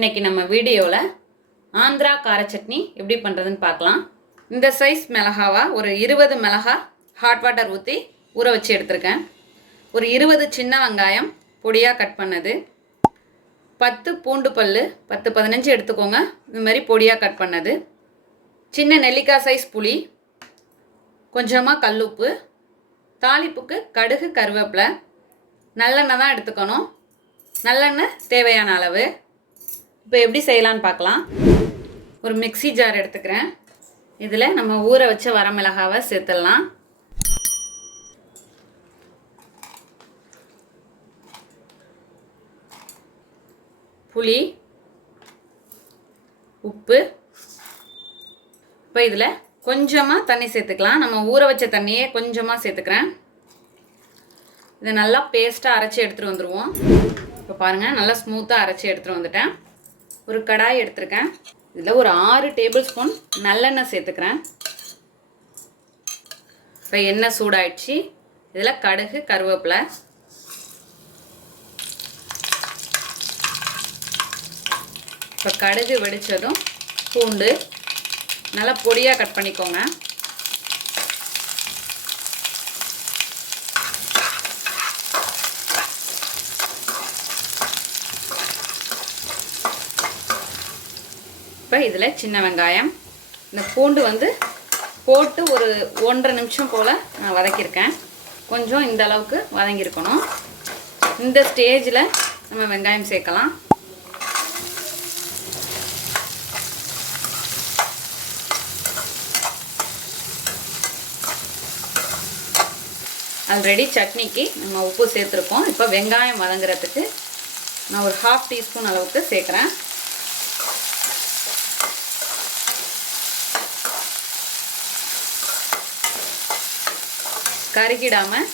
இன்னைக்கு நம்ம வீடியோவில் ஆந்திரா கார சட்னி எப்படி பண்ணுறதுன்னு பார்க்கலாம். இந்த சைஸ் மிளகாவா ஒரு 20 மிளகா ஹாட் வாட்டர் ஊற்றி ஊற வச்சு எடுத்திருக்கேன். ஒரு 20 சின்ன வெங்காயம் பொடியாக கட் பண்ணது, 10 பூண்டு பல் 10-15 எடுத்துக்கோங்க, இது மாதிரி பொடியாக கட் பண்ணது, சின்ன நெல்லிக்காய் சைஸ் புளி, கொஞ்சமாக கல்லுப்பு, தாளிப்புக்கு கடுகு கருவேப்பிலை, நல்லெண்ணெய் தான் எடுத்துக்கணும், நல்லெண்ணெய் தேவையான அளவு. இப்போ எப்படி செய்யலான்னு பார்க்கலாம். ஒரு மிக்ஸி ஜார் எடுத்துக்கிறேன். இதில் நம்ம ஊற வச்ச வரமிளகாவை சேர்த்துடலாம். புளி, உப்பு. இப்போ இதில் கொஞ்சமாக தண்ணி சேர்த்துக்கலாம். நம்ம ஊற வச்ச தண்ணியே கொஞ்சமாக சேர்த்துக்கிறேன். இதை நல்லா பேஸ்ட்டாக அரைச்சி எடுத்துகிட்டு வந்துடுவோம். இப்போ பாருங்கள், நல்லா ஸ்மூத்தாக அரைச்சி எடுத்துகிட்டு வந்துட்டேன். ஒரு கடாய் எடுத்துருக்கேன். இதில் ஒரு 6 டேபிள் ஸ்பூன் நல்லெண்ணெய் சேர்த்துக்கிறேன். இப்போ எண்ணெய் சூடாயிடுச்சு. இதில் கடுகு கருவேப்பிலை, இப்போ கடுகு வெடித்ததும் பூண்டு நல்லா பொடியாக கட் பண்ணிக்கோங்க. இப்போ இதில் சின்ன வெங்காயம், இந்த பூண்டு போட்டு ஒரு 1.5 நிமிஷம் போல் நான் வதக்கியிருக்கேன். கொஞ்சம் இந்த அளவுக்கு வதங்கியிருக்கணும். இந்த ஸ்டேஜில் நம்ம வெங்காயம் சேர்க்கலாம். ஆல்ரெடி சட்னிக்கு நம்ம உப்பு சேர்த்துருக்கோம். இப்போ வெங்காயம் வதங்குறதுக்கு நான் ஒரு 1/2 டீஸ்பூன் அளவுக்கு சேர்க்குறேன். கருகிடாமல்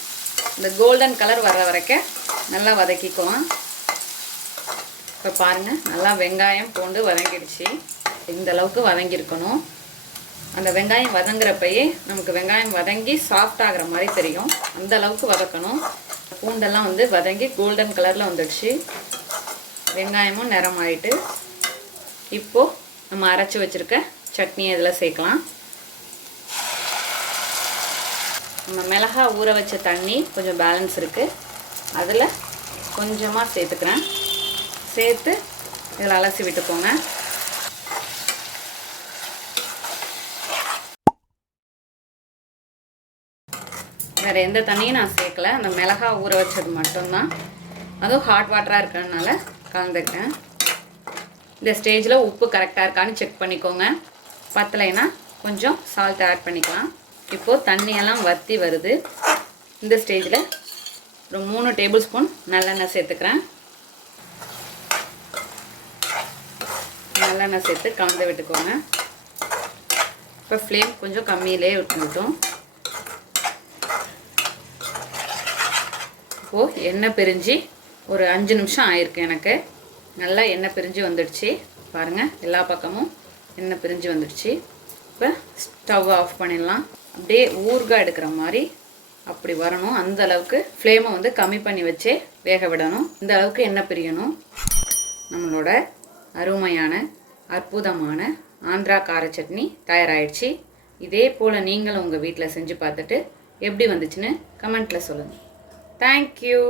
இந்த கோல்டன் கலர் வர வரைக்கும் நல்லா வதக்கிக்கலாம். இப்போ பாருங்கள், நல்லா வெங்காயம் பூண்டு வதங்கிடுச்சு. இந்த அளவுக்கு வதங்கியிருக்கணும். அந்த வெங்காயம் வதங்குறப்பயே நமக்கு வெங்காயம் வதங்கி சாஃப்ட் ஆகிற மாதிரி தெரியும். அந்த அளவுக்கு வதக்கணும். பூண்டெல்லாம் வதங்கி கோல்டன் கலரில் வந்துடுச்சு. வெங்காயமும் நிறம் ஆகிட்டு இப்போது நம்ம அரைச்சி வச்சுருக்க சட்னியை இதில் சேர்க்கலாம். நம்ம மிளகா ஊற வச்ச தண்ணி கொஞ்சம் பேலன்ஸ் இருக்குது, அதில் கொஞ்சமாக சேர்த்துக்கிறேன். சேர்த்து இதில் அலசி விட்டுக்கோங்க. வேறு எந்த தண்ணியும் நான் சேர்க்கலை, அந்த மிளகா ஊற வச்சது மட்டும்தான். அதுவும் ஹாட் வாட்டராக இருக்கிறதுனால கலந்துருக்கேன். இந்த ஸ்டேஜில் உப்பு கரெக்டாக இருக்கான்னு செக் பண்ணிக்கோங்க. பத்தலைன்னா கொஞ்சம் சால்ட் ஆட் பண்ணிக்கலாம். இப்போது தண்ணியெல்லாம் வற்றி வருது. இந்த ஸ்டேஜில் ஒரு 3 டேபிள் ஸ்பூன் நல்லெண்ணெய் சேர்த்துக்கிறேன். நல்லெண்ணெய் சேர்த்து கலந்து விட்டுக்கோங்க. இப்போ ஃப்ளேம் கொஞ்சம் கம்மியிலே விட்டுட்டோம். இப்போது எண்ணெய் பிரிஞ்சு ஒரு 5 நிமிஷம் ஆயிருக்கு. எனக்கு நல்லா எண்ணெய் பிரிஞ்சு வந்துடுச்சு. பாருங்கள், எல்லா பக்கமும் எண்ணெய் பிரிஞ்சு வந்துடுச்சு. இப்போ ஸ்டவ் ஆஃப் பண்ணிடலாம். அப்படியே ஊறுகாய் எடுக்கிற மாதிரி அப்படி வரணும். அந்த அளவுக்கு ஃப்ளேமை கம்மி பண்ணி வச்சே வேக விடணும். இந்த அளவுக்கு எண்ணெய் பிரியணும். நம்மளோட அருமையான அற்புதமான ஆந்திரா கார சட்னி தயாராகிடுச்சு. இதே போல் நீங்களும் உங்கள் வீட்டில் செஞ்சு பார்த்துட்டு எப்படி வந்துச்சுன்னு கமெண்ட்டில் சொல்லுங்கள். தேங்க்யூ.